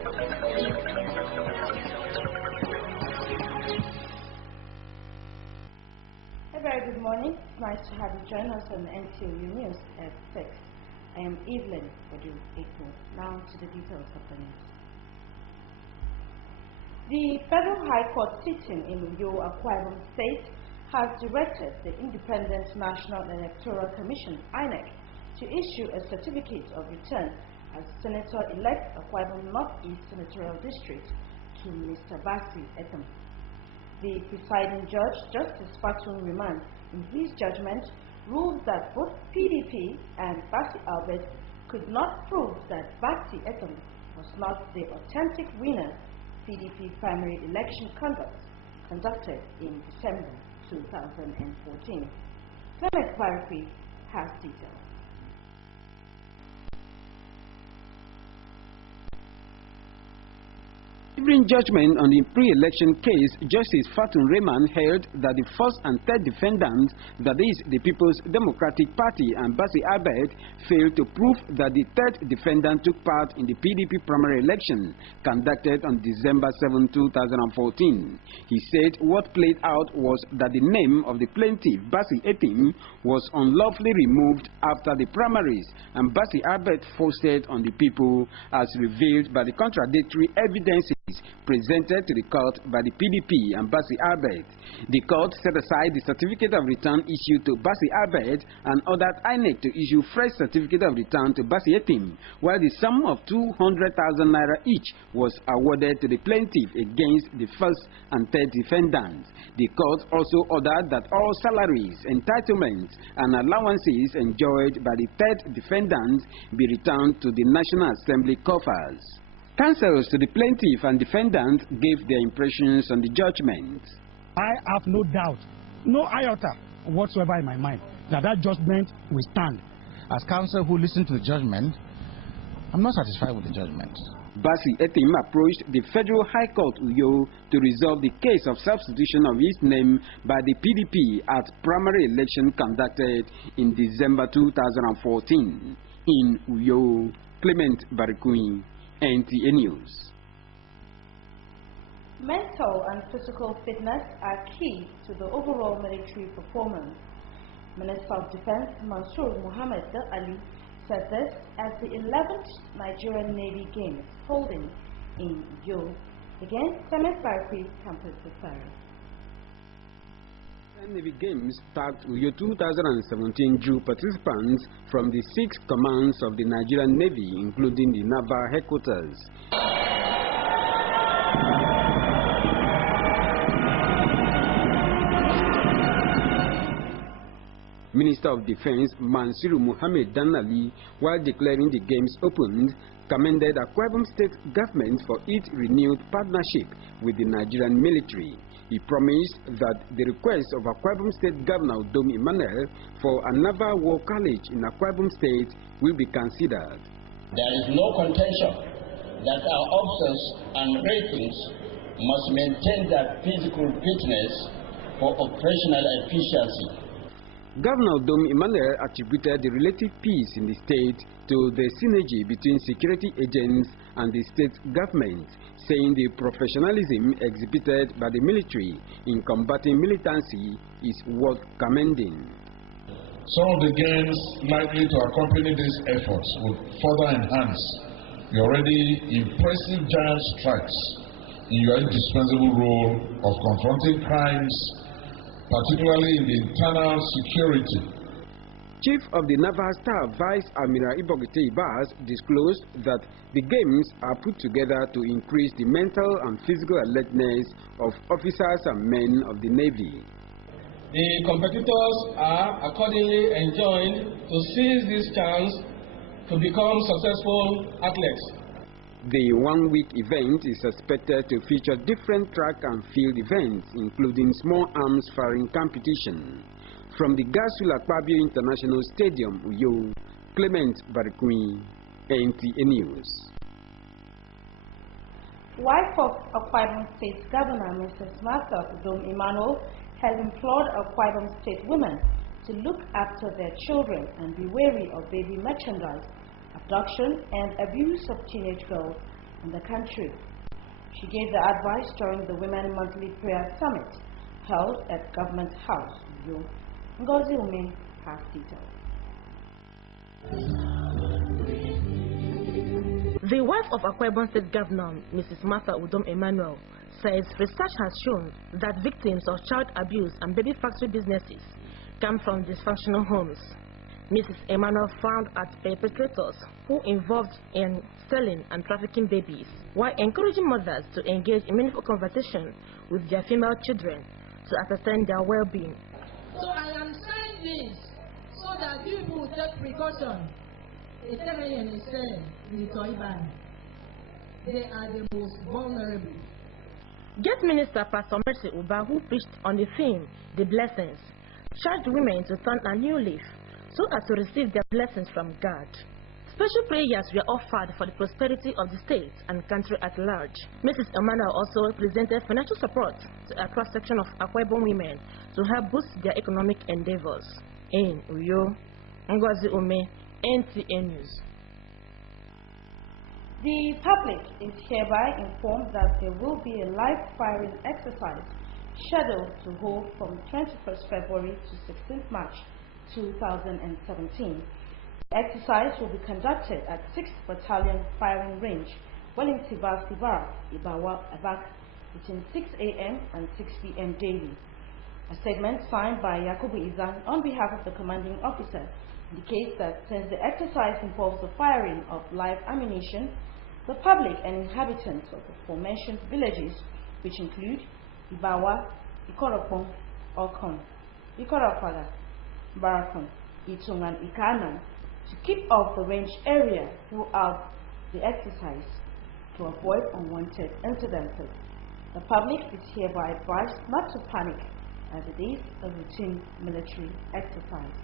A very good morning. It's nice to have you join us on NTA28th at 6. I am Evelyn Eko. Now to the details of the news. The Federal High Court sitting in Uyo, Akwa Ibom State has directed the Independent National Electoral Commission, INEC, to issue a certificate of return as Senator-elect Akwa Ibom Northeast Senatorial District to Mr. Basi Etim. The presiding judge, Justice Fatun Riman, in his judgment, ruled that both PDP and Basi Albert could not prove that Basi Etim was not the authentic winner PDP primary election conducted in December 2014. Clement Baraki has details. During judgment on the pre-election case, Justice Fatun Rehman held that the first and third defendants, that is, the People's Democratic Party and Basi Albert, failed to prove that the third defendant took part in the PDP primary election conducted on December 7, 2014. He said what played out was that the name of the plaintiff, Basi Etim, was unlawfully removed after the primaries, and Basi Albert foisted on the people, as revealed by the contradictory evidences presented to the court by the PDP and Basi Albert. The court set aside the certificate of return issued to Basi Albert and ordered INEC to issue fresh certificate of return to Basi Etim, while the sum of 200,000 naira each was awarded to the plaintiff against the first and third defendants. The court also ordered that all salaries, entitlements, and allowances enjoyed by the third defendant be returned to the National Assembly coffers. Counsels to the plaintiff and defendant gave their impressions on the judgment. I have no doubt, no iota whatsoever in my mind, that judgment will stand. As counsel who listened to the judgment, I'm not satisfied with the judgment. Basi Etim approached the Federal High Court Uyo to resolve the case of substitution of his name by the PDP at primary election conducted in December 2014. In Uyo, Clement Barikui, NTA News. Mental and physical fitness are key to the overall military performance. Minister of Defense Mansour Mohammed Ali said this at the 11th Nigerian Navy Games holding in Uyo. Again, Clement Baraki campus Bukhari. Navy Games tagged Uyo 2017 drew participants from the 6 commands of the Nigerian Navy, including the Naval Headquarters. Minister of Defense Mansour Mohammed Ali, while declaring the games opened, commended Akwa Ibom State government for its renewed partnership with the Nigerian military. He promised that the request of Akwa Ibom State Governor Dom Emmanuel for a Naval War College in Akwa Ibom State will be considered. There is no contention that our officers and ratings must maintain their physical fitness for operational efficiency. Governor Dom Emmanuel attributed the relative peace in the state to the synergy between security agents and the state government, saying the professionalism exhibited by the military in combating militancy is worth commending. Some of the games likely to accompany these efforts will further enhance your already impressive giant strikes in your indispensable role of confronting crimes, particularly in the internal security. Chief of the Naval Staff Vice Admiral Ibogite Ibas disclosed that the games are put together to increase the mental and physical alertness of officers and men of the Navy. The competitors are accordingly enjoined to seize this chance to become successful athletes. The one-week event is expected to feature different track and field events, including small arms firing competition. From the Gasula Akpabio International Stadium, Uyo, Clement Barikui, NTA News. Wife of Akwa Ibom State Governor Mrs. Martha Dom Emmanuel has implored Akwa Ibom State women to look after their children and be wary of baby merchandise, abduction and abuse of teenage girls in the country. She gave the advice during the Women Monthly Prayer Summit held at Government House, Uyo. Ngozi Ume has details. The wife of Akwa Ibom State Governor, Mrs. Martha Udom Emmanuel, says research has shown that victims of child abuse and baby factory businesses come from dysfunctional homes. Mrs. Emmanuel frowned at perpetrators who involved in selling and trafficking babies, while encouraging mothers to engage in meaningful conversation with their female children to ascertain their well-being. So I am saying this so that people will take precaution. They are the most vulnerable. Guest Minister Pastor Mercy Uba, who preached on the theme, The Blessings, charged women to turn a new leaf so as to receive their blessings from God. Special prayers were offered for the prosperity of the state and country at large. Mrs. Emmanuel also presented financial support to a cross-section of Akwa Ibom women to help boost their economic endeavors. In Uyo, Ngozi Ume, NTA News. The public is hereby informed that there will be a live firing exercise scheduled to hold from 21st February to 16th March 2017. The exercise will be conducted at 6th Battalion Firing Range, Wellington Sibara, Ibawa, Abak, between 6 a.m. and 6 p.m. daily. A statement signed by Yakubu Izan on behalf of the commanding officer indicates that since the exercise involves the firing of live ammunition, the public and inhabitants of the aforementioned villages, which include Ibawa, Ikoropon, Okon, Ikoropada, Barakon, Itung and Ikana, to keep off the range area throughout the exercise to avoid unwanted incidences. The public is hereby advised not to panic as it is a routine military exercise.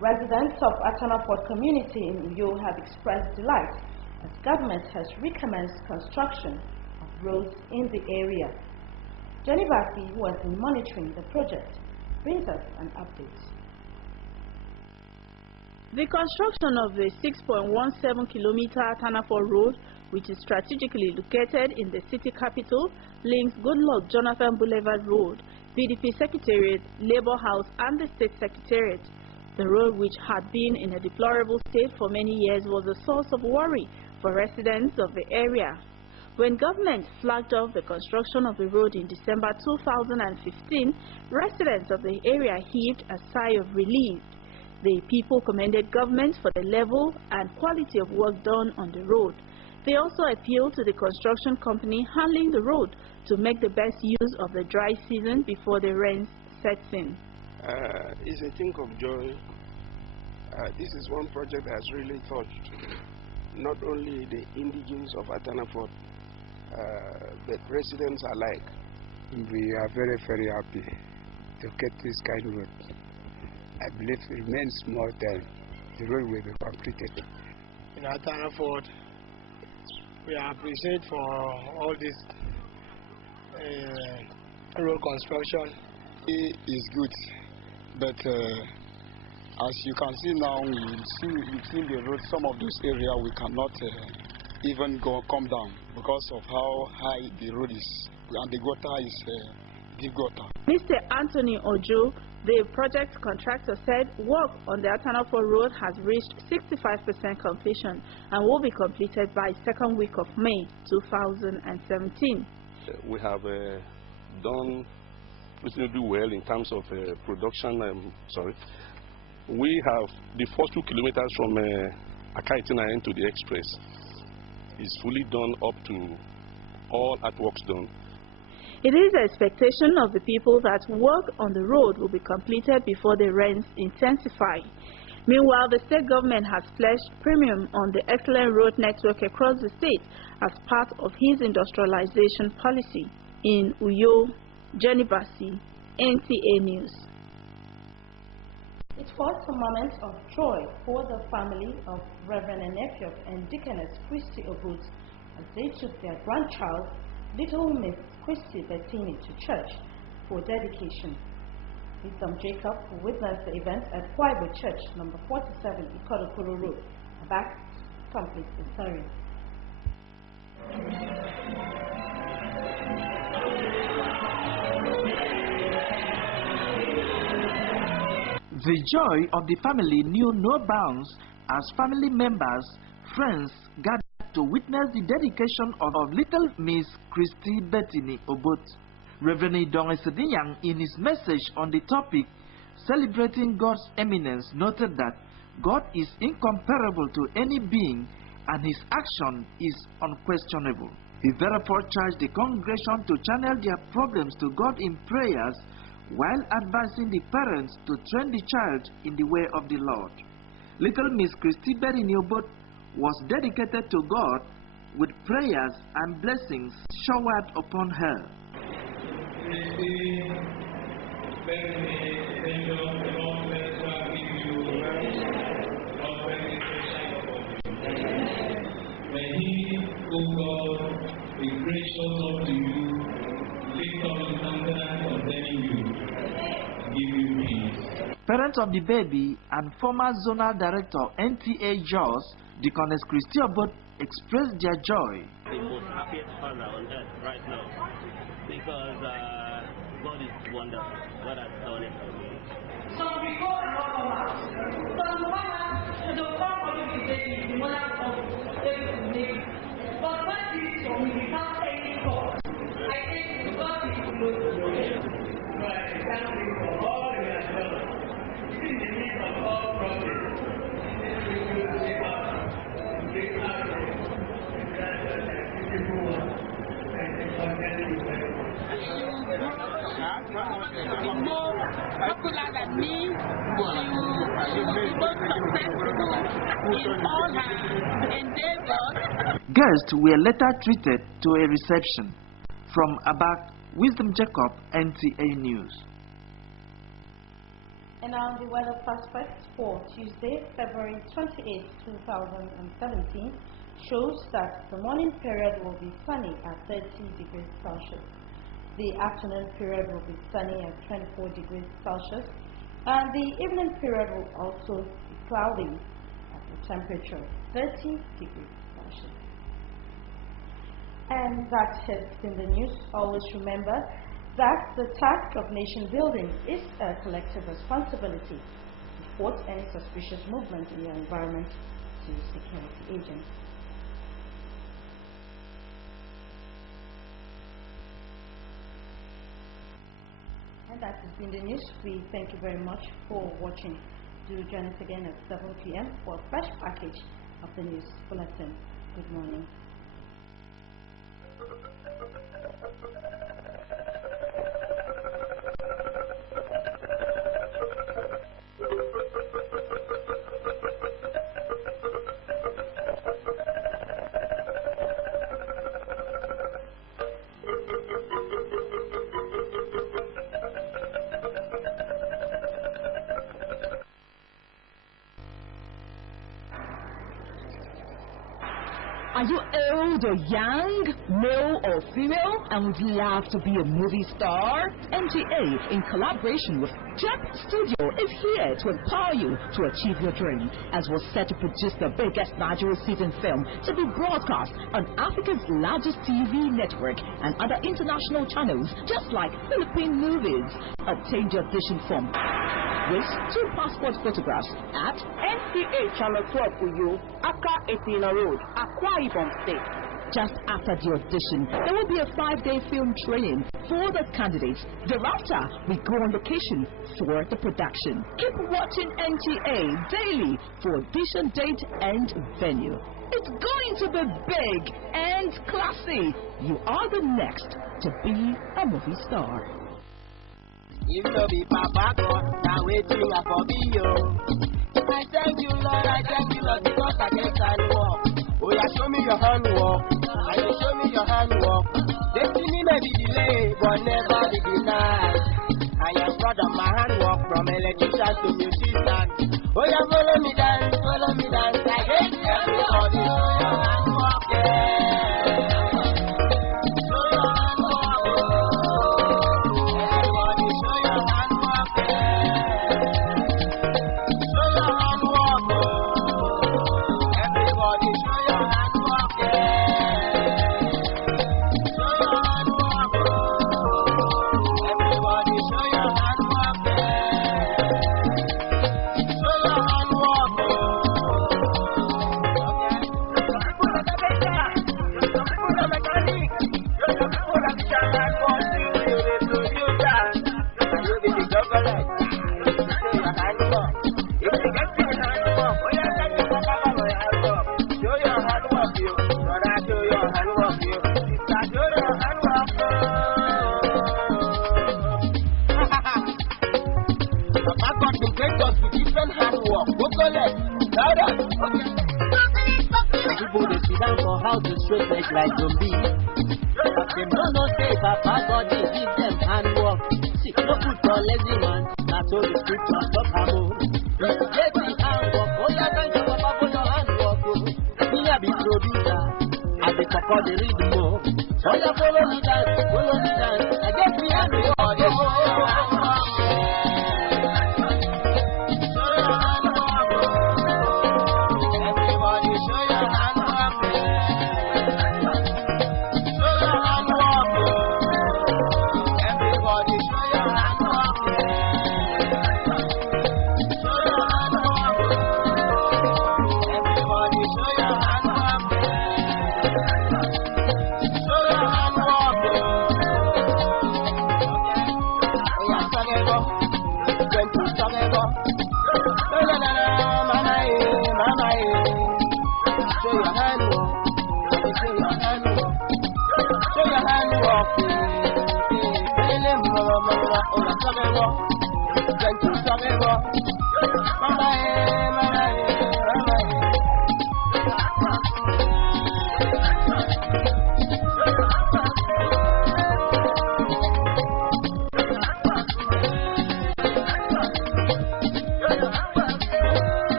Residents of Atanaport community in Uyo have expressed delight as government has recommenced construction of roads in the area. Jenny Basi, who has been monitoring the project, brings us an update. The construction of the 6.17-kilometer Atanaport road, which is strategically located in the city capital, links Goodluck Jonathan Boulevard Road, PDP Secretariat, Labour House and the State Secretariat. The road, which had been in a deplorable state for many years, was a source of worry for residents of the area. When government flagged off the construction of the road in December 2015, residents of the area heaved a sigh of relief. The people commended government for the level and quality of work done on the road. They also appealed to the construction company handling the road to make the best use of the dry season before the rain sets in. It's a thing of joy. This is one project that has really touched not only the indigenes of Atanaport, but residents alike. We are very, very happy to get this kind of road. I believe it remains more time. The road will be completed. In Atanaport, we appreciate for all this road construction. It is good. But as you can see now, you've seen the road, some of those areas we cannot even come down because of how high the road is. And the gutter is deep gutter. Mr. Anthony Ojo, the project contractor, said work on the Atanaport road has reached 65% completion and will be completed by second week of May 2017. We have done reasonably well in terms of production. We have the first 2 kilometers from Akaitina to the express is fully done up to all artworks done. It is the expectation of the people that work on the road will be completed before the rains intensify. Meanwhile, the state government has pledged premium on the excellent road network across the state as part of his industrialization policy. In Uyo, Jenny Basi, NTA News. It was a moment of joy for the family of Reverend and nephew and Deaconess Christy Obut as they took their grandchild, Little Miss Christy Bettini, to church for dedication. Wisdom Jacob, who witnessed the event at Kwaibo Church, number 47, Ikodokoro Road, Abak, completes the story. The joy of the family knew no bounds as family members, friends gathered to witness the dedication of little Miss Christy Bettini Obot. Reverend Don Esedinyang, in his message on the topic, celebrating God's eminence, noted that God is incomparable to any being and his action is unquestionable. He therefore charged the congregation to channel their problems to God in prayers while advising the parents to train the child in the way of the Lord. Little Miss Christy Bettini Obot was dedicated to God with prayers and blessings showered upon her. May He, O God, be gracious unto you, lift up His countenance concerning you, and give you peace. Parents of the baby and former zonal director NTA28th, Deaconess Christy Obot, expressed their joy. The most happiest father on earth right now, because God is wonderful. God has done it for me. Some people are not mamas. Some mamas, the form of the baby, the mother of the baby. But what is for me without any thought? I think God is close to you. Right, thank you for all you have done. In the midst of all problems, this is you to give up. Give out and grant us a beautiful one. And continue to pray. More popular than me, she will be more successful in all her endeavors. Guests were later treated to a reception. From Abak, Wisdom Jacob, NTA News. And now the weather prospects for Tuesday, February 28, 2017 shows that the morning period will be sunny at 30 degrees Celsius. The afternoon period will be sunny at 24 degrees Celsius, and the evening period will also be cloudy at the temperature of 30 degrees Celsius. And that has been the news. Always remember that the task of nation building is a collective responsibility. Report any suspicious movement in your environment to security agents. And that has been the news. We thank you very much for watching. Do join us again at 7 p.m. for a fresh package of the news bulletin. Good morning. Are you old or young, male or female, and would love to be a movie star? NTA, in collaboration with Jump Studio, is here to empower you to achieve your dream, as we're set to produce the biggest Nigerian season film to be broadcast on Africa's largest TV network and other international channels, just like Philippine movies. Obtain the audition form with 2 passport photographs at NTA Channel 12 Uyo, Accra 18 Road, Akwa Ibom State. Just after the audition, there will be a 5-day film training for the candidates. Thereafter, we go on location for the production. Keep watching NTA daily for audition date and venue. It's going to be big and classy. You are the next to be a movie star. If you be Papa God, now waiting for me, yo. I thank you, Lord, I thank you, Lord, because I can't stand walk. Oh, yeah, show me your handwork. I you show me your handwork. Destiny may be delayed, but never be denied. I am proud of my handwork, from electrician to musician. Oh, yeah, follow me dance, I hate everybody. Show your handwork, yeah. Show your handwork, oh. Everybody, show your handwork, yeah. Show your handwork, oh. Everybody, show People they sit down for how to straight leg like zombie. But them don't know say Papa God they give them handwork. See, no good for lazy man. That's all the scripture talk about. If you get the handwork, oh yeah, thank you Papa for your handwork. Me a be producer, I be Papa the read more. So you follow me dance. I get me handwork.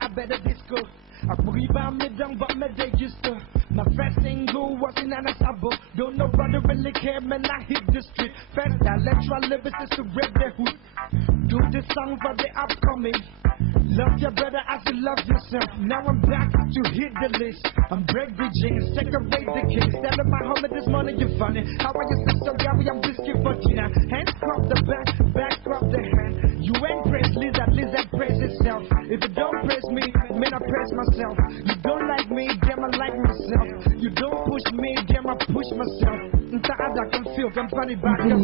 I better disco. I rebound me down, but me they used to. My first single was in an asabo. Don't nobody really care, man. I hit the street. First, I let try lyricists to rip the hood. Do this song for the upcoming. Love your brother as you love yourself. Now I'm back to hit the list. I'm break the jeans, decorate the kids. Stand up my home this morning, you're funny. How are you so Gary? I'm biscuit for dinner. Hands crop the back crop the hand. You ain't praise lizard praise itself. If you don't praise me, man, I praise myself. You don't like me, damn, I like myself. You don't push me, damn, I push myself. I can feel, I'm funny back up.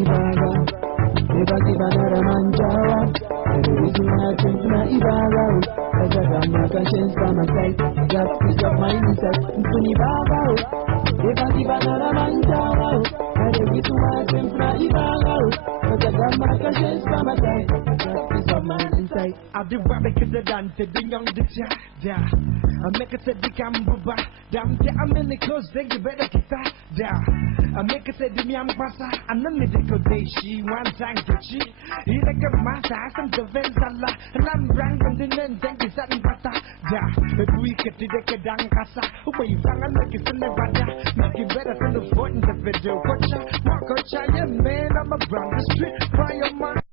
I do what make it the dance, the young the ja. I make it the cambuba. Damn, I'm in the clothes, then you better get that. I make it the miam pasa. And the medical day, she wants and get she. He like a master, some defense Allah. And I'm ranking the name, thank you, Satan Pata. If we get to the Kedankasa, where you found a look is in the bada. Make it better than the foot in the video. Watch out, yeah, man, I'm a brand the street. Cry your mind.